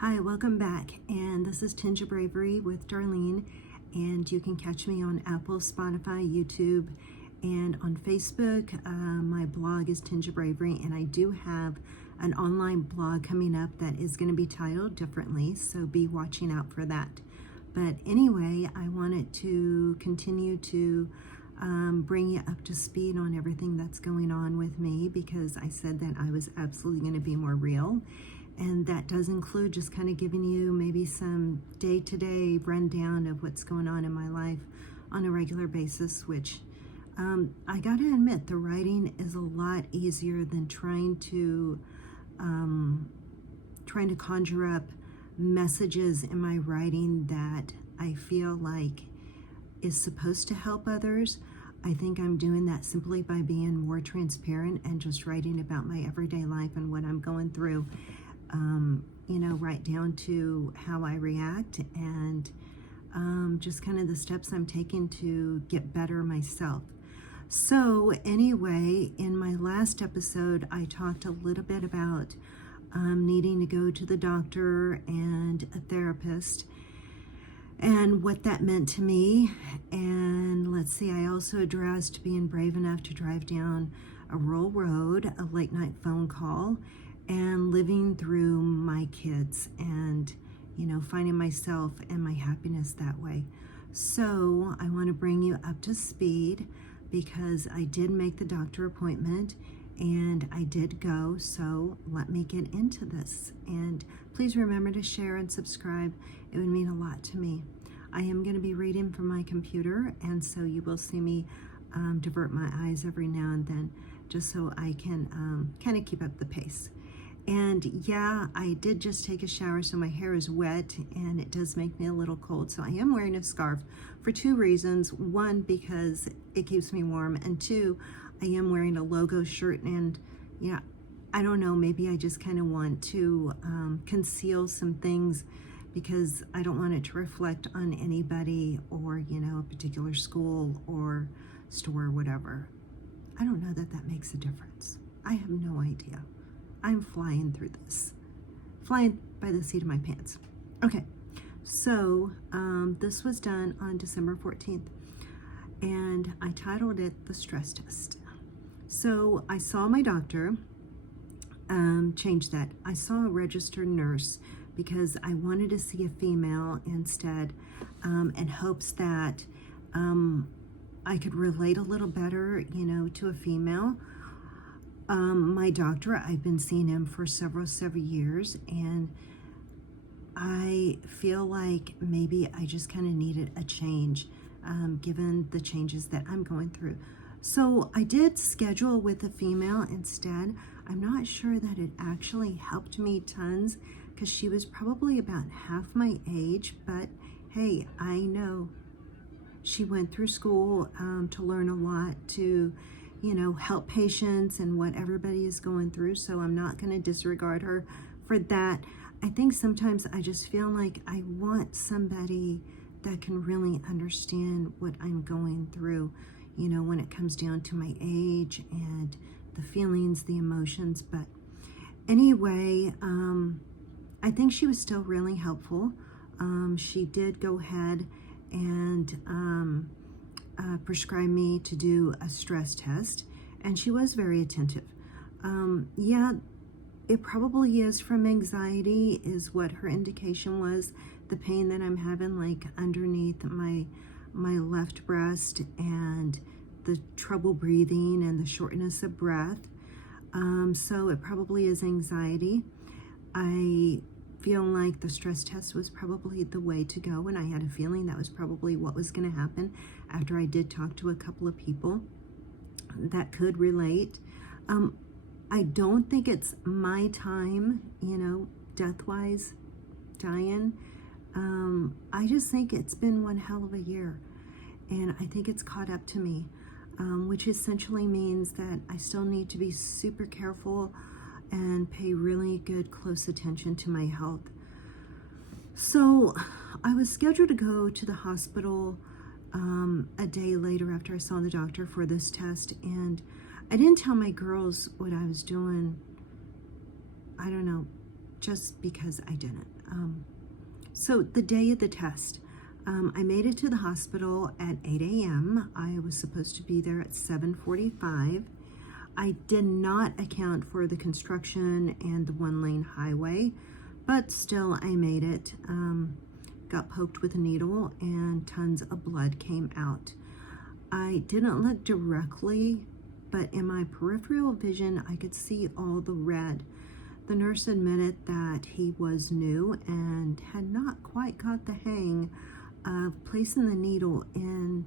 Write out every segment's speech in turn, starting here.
Hi, welcome back, and this is Tinge of Bravery with Darlene, and you can catch me on Apple, Spotify, YouTube, and on Facebook. My blog is Tinge of Bravery, and I do have an online blog coming up that is going to be titled differently, so be watching out for that. But anyway, I wanted to continue to bring you up to speed on everything that's going on with me, because I said that I was absolutely going to be more real. And that does include just kind of giving you maybe some day-to-day rundown of what's going on in my life on a regular basis, which I gotta admit, the writing is a lot easier than trying to conjure up messages in my writing that I feel like is supposed to help others. I think I'm doing that simply by being more transparent and just writing about my everyday life and what I'm going through. Right down to how I react and just kind of the steps I'm taking to get better myself. So anyway, in my last episode, I talked a little bit about needing to go to the doctor and a therapist and what that meant to me. And let's see, I also addressed being brave enough to drive down a rural road, a late night phone call, and living through my kids and, finding myself and my happiness that way. So I want to bring you up to speed because I did make the doctor appointment and I did go. So let me get into this. And please remember to share and subscribe. It would mean a lot to me. I am going to be reading from my computer, and so you will see me divert my eyes every now and then just so I can kind of keep up the pace. And yeah, I did just take a shower, so my hair is wet and it does make me a little cold. So I am wearing a scarf for two reasons. One, because it keeps me warm, and two, I am wearing a logo shirt, and I don't know, maybe I just kind of want to conceal some things because I don't want it to reflect on anybody or, a particular school or store or whatever. I don't know that makes a difference. I have no idea. I'm flying through this, flying by the seat of my pants. Okay, so this was done on December 14th, and I titled it The Stress Test. So I saw my doctor, changed that. I saw a registered nurse because I wanted to see a female instead, in hopes that I could relate a little better, to a female. My doctor, I've been seeing him for several years, and I feel like maybe I just kind of needed a change, given the changes that I'm going through. So I did schedule with a female instead. I'm not sure that it actually helped me tons because she was probably about half my age, but hey, I know she went through school to learn a lot, to help patients and what everybody is going through. So I'm not going to disregard her for that. I think sometimes I just feel like I want somebody that can really understand what I'm going through, when it comes down to my age and the feelings, the emotions. But anyway, I think she was still really helpful. She did go ahead and prescribed me to do a stress test, and she was very attentive. Yeah, it probably is from anxiety, is what her indication was. The pain that I'm having, like underneath my left breast, and the trouble breathing and the shortness of breath. So it probably is anxiety. I feel like the stress test was probably the way to go, and I had a feeling that was probably what was going to happen after I did talk to a couple of people that could relate. I don't think it's my time, death-wise, dying. I just think it's been one hell of a year, and I think it's caught up to me, which essentially means that I still need to be super careful and pay really good close attention to my health. So I was scheduled to go to the hospital a day later after I saw the doctor for this test, and I didn't tell my girls what I was doing, I don't know, just because I didn't. So the day of the test, I made it to the hospital at 8 a.m. I was supposed to be there at 7:45. I did not account for the construction and the one-lane highway, but still I made it. Got poked with a needle and tons of blood came out. I didn't look directly, but in my peripheral vision, I could see all the red. The nurse admitted that he was new and had not quite got the hang of placing the needle in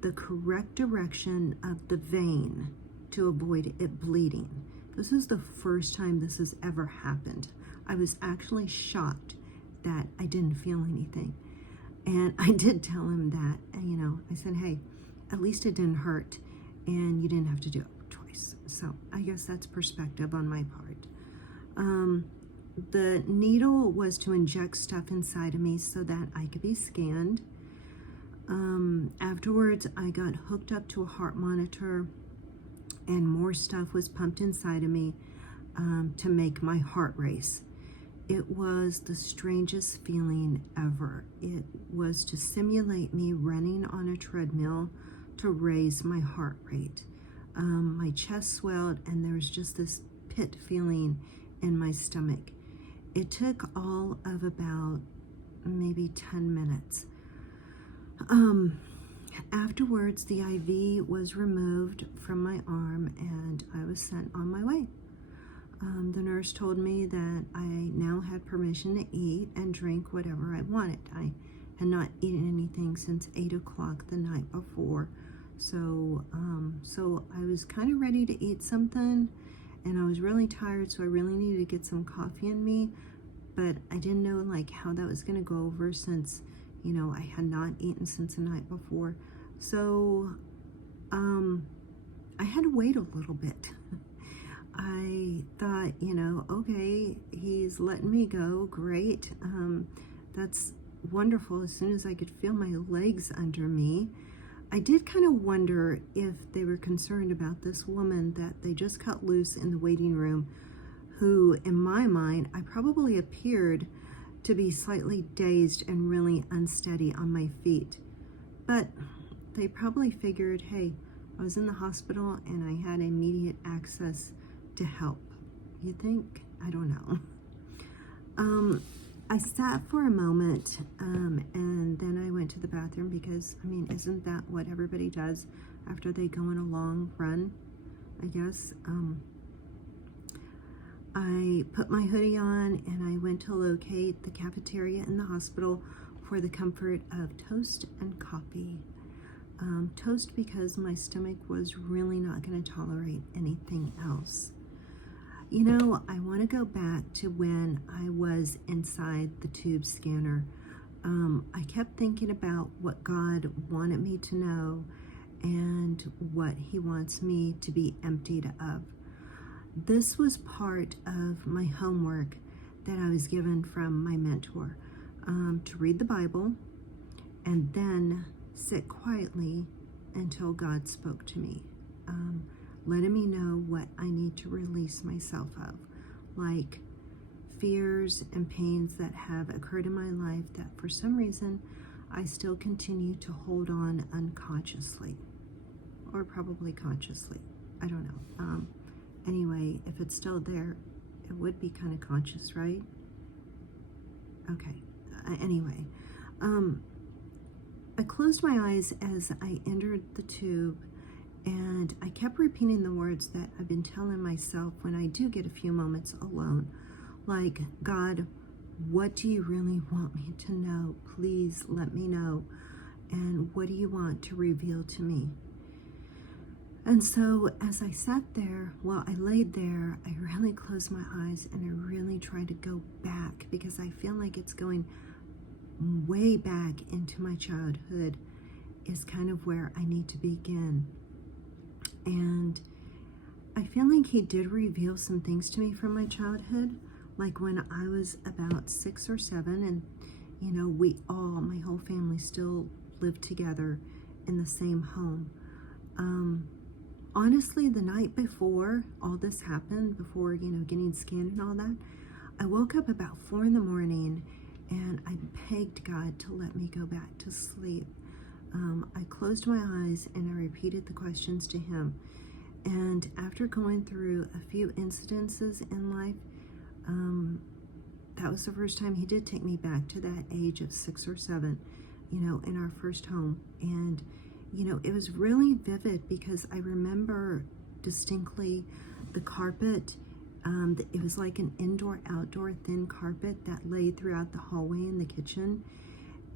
the correct direction of the vein to avoid it bleeding. This is the first time this has ever happened. I was actually shocked that I didn't feel anything. And I did tell him that, I said, hey, at least it didn't hurt and you didn't have to do it twice. So I guess that's perspective on my part. The needle was to inject stuff inside of me so that I could be scanned. Afterwards, I got hooked up to a heart monitor and more stuff was pumped inside of me to make my heart race. It was the strangest feeling ever. It was to simulate me running on a treadmill to raise my heart rate. My chest swelled and there was just this pit feeling in my stomach. It took all of about maybe 10 minutes. Afterwards, the IV was removed from my arm and I was sent on my way. The nurse told me that I now had permission to eat and drink whatever I wanted. I had not eaten anything since 8 o'clock the night before. So I was kind of ready to eat something and I was really tired, so I really needed to get some coffee in me, but I didn't know like how that was going to go over since, I had not eaten since the night before. So I had to wait a little bit. I thought, okay, he's letting me go, great. That's wonderful. As soon as I could feel my legs under me, I did kind of wonder if they were concerned about this woman that they just cut loose in the waiting room, who, in my mind, I probably appeared to be slightly dazed and really unsteady on my feet. But they probably figured, hey, I was in the hospital and I had immediate access to help. You think? I don't know. I sat for a moment and then I went to the bathroom because, isn't that what everybody does after they go on a long run, I guess? I put my hoodie on and I went to locate the cafeteria in the hospital for the comfort of toast and coffee. Toast because my stomach was really not going to tolerate anything else. I want to go back to when I was inside the tube scanner. I kept thinking about what God wanted me to know and what he wants me to be emptied of. This was part of my homework that I was given from my mentor, to read the Bible and then sit quietly until God spoke to me, letting me know what I need to release myself of, like fears and pains that have occurred in my life that for some reason I still continue to hold on unconsciously, or probably consciously. I don't know. Anyway, if it's still there, it would be kind of conscious, right? Okay. Anyway, I closed my eyes as I entered the tube, and I kept repeating the words that I've been telling myself when I do get a few moments alone, like, God, what do you really want me to know? Please let me know. And what do you want to reveal to me? And so as I sat there, I laid there, I really closed my eyes and I really tried to go back, because I feel like it's going way back into my childhood is kind of where I need to begin. And I feel like he did reveal some things to me from my childhood, like when I was about 6 or 7, and my whole family still lived together in the same home. Honestly, the night before all this happened, before getting scanned and all that, I woke up about 4 in the morning and I begged God to let me go back to sleep. I closed my eyes and I repeated the questions to him. And after going through a few incidences in life, that was the first time he did take me back to that age of 6 or 7, in our first home. And, it was really vivid because I remember distinctly the carpet. It was like an indoor-outdoor thin carpet that laid throughout the hallway in the kitchen.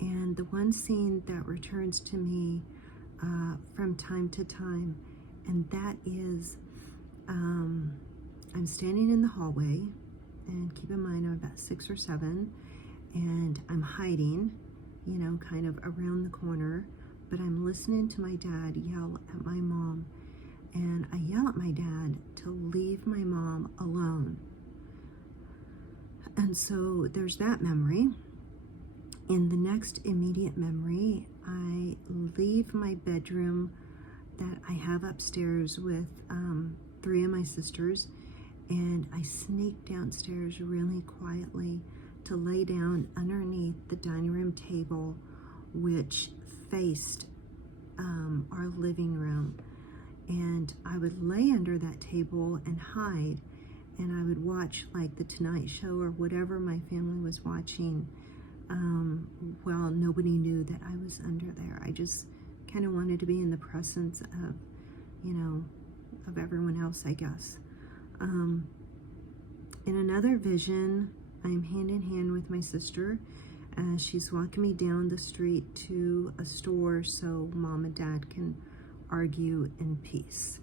And the one scene that returns to me from time to time, and that is I'm standing in the hallway, and keep in mind I'm about 6 or 7, and I'm hiding, kind of around the corner, but I'm listening to my dad yell at my mom, and I yell at my dad to leave my mom alone. And so there's that memory. In the next immediate memory, I leave my bedroom that I have upstairs with 3 of my sisters, and I sneak downstairs really quietly to lay down underneath the dining room table, which faced our living room. And I would lay under that table and hide, and I would watch like the Tonight Show or whatever my family was watching. Well, nobody knew that I was under there. I just kind of wanted to be in the presence of, of everyone else, I guess. In another vision, I'm hand in hand with my sister as she's walking me down the street to a store so mom and dad can argue in peace.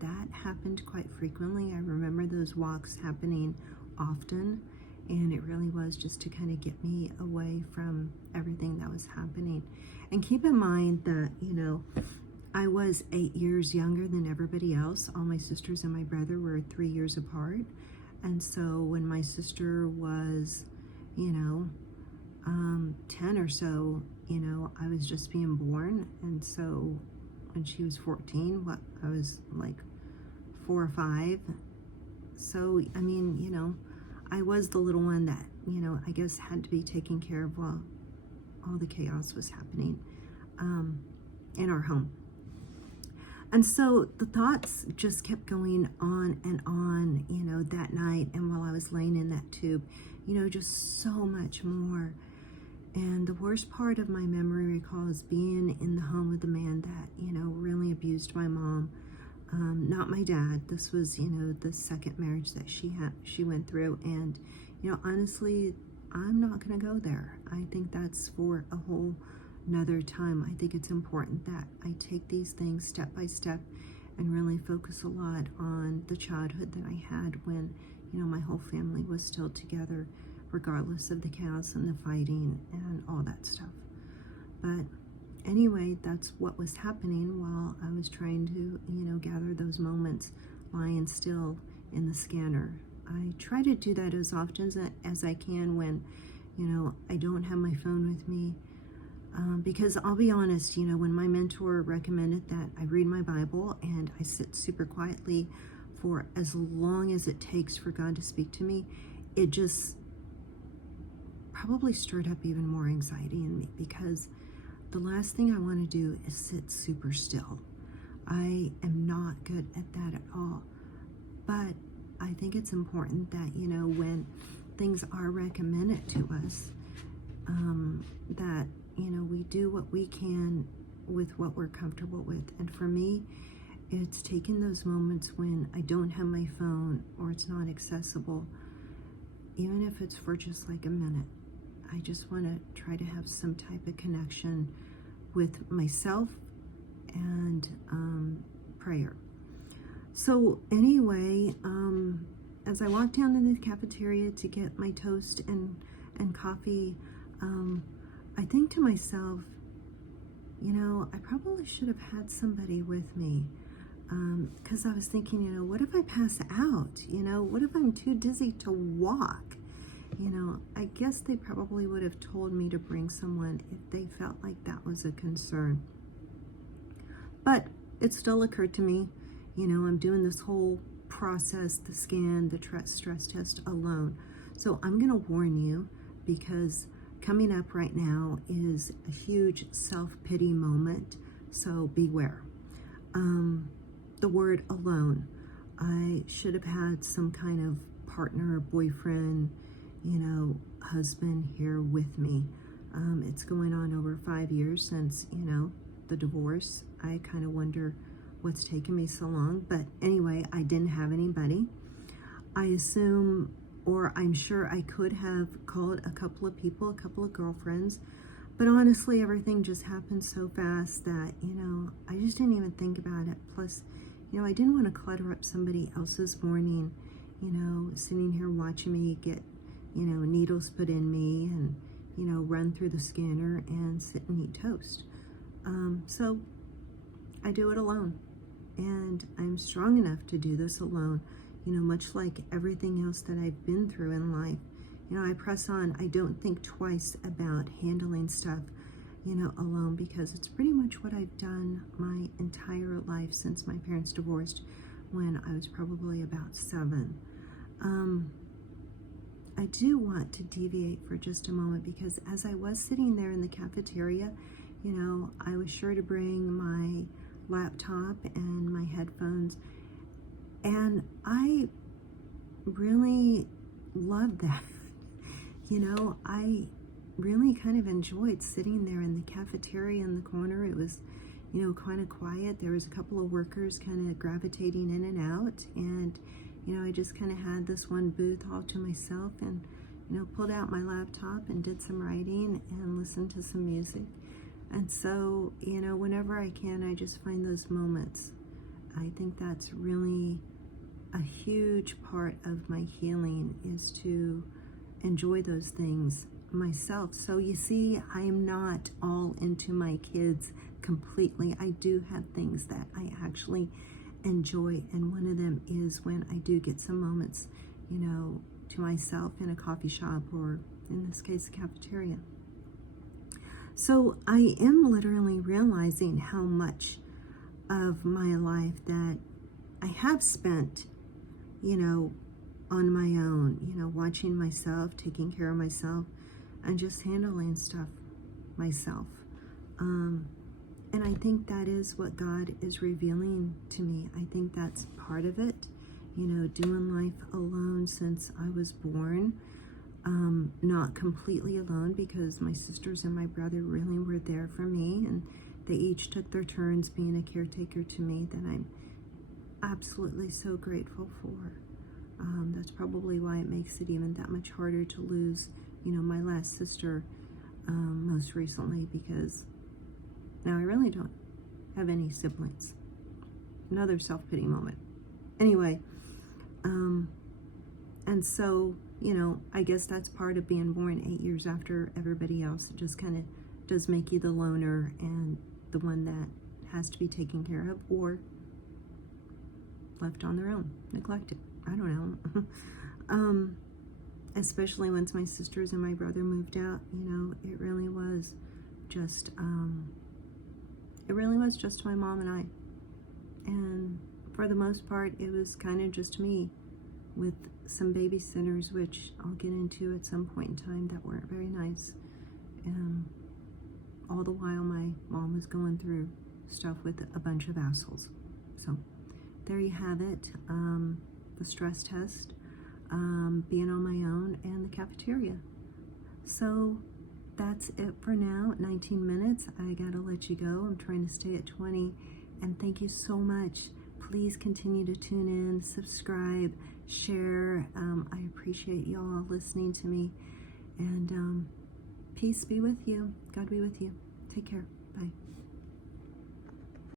That happened quite frequently. I remember those walks happening often, and it really was just to kind of get me away from everything that was happening. And keep in mind that, I was 8 years younger than everybody else. All my sisters and my brother were 3 years apart. And so when my sister was, 10 or so, I was just being born. And so when she was 14, I was like 4 or 5. So, I was the little one that, I guess had to be taken care of while all the chaos was happening in our home. And so the thoughts just kept going on and on, that night, and while I was laying in that tube, just so much more. And the worst part of my memory recall is being in the home with the man that, really abused my mom. Not my dad. This was, the second marriage that she went through. And, honestly, I'm not going to go there. I think that's for a whole another time. I think it's important that I take these things step by step and really focus a lot on the childhood that I had when, my whole family was still together, regardless of the chaos and the fighting and all that stuff. But anyway, that's what was happening while I was trying to, gather those moments lying still in the scanner. I try to do that as often as I can when, I don't have my phone with me. Because I'll be honest, when my mentor recommended that I read my Bible and I sit super quietly for as long as it takes for God to speak to me, it just probably stirred up even more anxiety in me, because the last thing I want to do is sit super still. I am not good at that at all. But I think it's important that, when things are recommended to us, that, we do what we can with what we're comfortable with. And for me, it's taking those moments when I don't have my phone or it's not accessible, even if it's for just like a minute. I just want to try to have some type of connection with myself and prayer. So anyway, as I walked down to the cafeteria to get my toast and coffee, I think to myself, I probably should have had somebody with me, because I was thinking, what if I pass out? What if I'm too dizzy to walk? I guess they probably would have told me to bring someone if they felt like that was a concern. But it still occurred to me, I'm doing this whole process the scan, the stress test alone. So I'm going to warn you, because coming up right now is a huge self-pity moment. So beware. The word alone. I should have had some kind of partner, boyfriend, husband here with me. It's going on over 5 years since, the divorce. I kind of wonder what's taken me so long. But anyway, I didn't have anybody. I assume, or I'm sure I could have called a couple of people, a couple of girlfriends. But honestly, everything just happened so fast that, I just didn't even think about it. Plus, I didn't want to clutter up somebody else's morning, sitting here watching me get, needles put in me and, run through the scanner and sit and eat toast. So I do it alone. And I'm strong enough to do this alone, much like everything else that I've been through in life. I press on. I don't think twice about handling stuff, alone, because it's pretty much what I've done my entire life since my parents divorced when I was probably about 7. I do want to deviate for just a moment, because as I was sitting there in the cafeteria, I was sure to bring my laptop and my headphones, and I really loved that. I really kind of enjoyed sitting there in the cafeteria in the corner. It was, kind of quiet. There was a couple of workers kind of gravitating in and out, and I just kind of had this one booth all to myself, and pulled out my laptop and did some writing and listened to some music. And so, whenever I can, I just find those moments. I think that's really a huge part of my healing, is to enjoy those things myself. So you see, I am not all into my kids completely. I do have things that I actually enjoy, and one of them is when I do get some moments, to myself in a coffee shop, or in this case, a cafeteria. So I am literally realizing how much of my life that I have spent, on my own, watching myself, taking care of myself, and just handling stuff myself. And I think that is what God is revealing to me. I think that's part of it, doing life alone since I was born. Not completely alone, because my sisters and my brother really were there for me, and they each took their turns being a caretaker to me, that I'm absolutely so grateful for. That's probably why it makes it even that much harder to lose, my last sister most recently, because now I really don't have any siblings. Another self-pity moment. Anyway, and so, I guess that's part of being born 8 years after everybody else. It just kind of does make you the loner and the one that has to be taken care of, or left on their own, neglected. I don't know. Especially once my sisters and my brother moved out, it really was just, my mom and I. And for the most part, it was kind of just me, with some babysitters, which I'll get into at some point in time, that weren't very nice. All the while my mom was going through stuff with a bunch of assholes. So there you have it. The stress test, being on my own, and the cafeteria. So that's it for now. 19 minutes. I gotta let you go. I'm trying to stay at 20. And thank you so much. Please continue to tune in, subscribe, share. I appreciate y'all listening to me. And peace be with you. God be with you. Take care. Bye.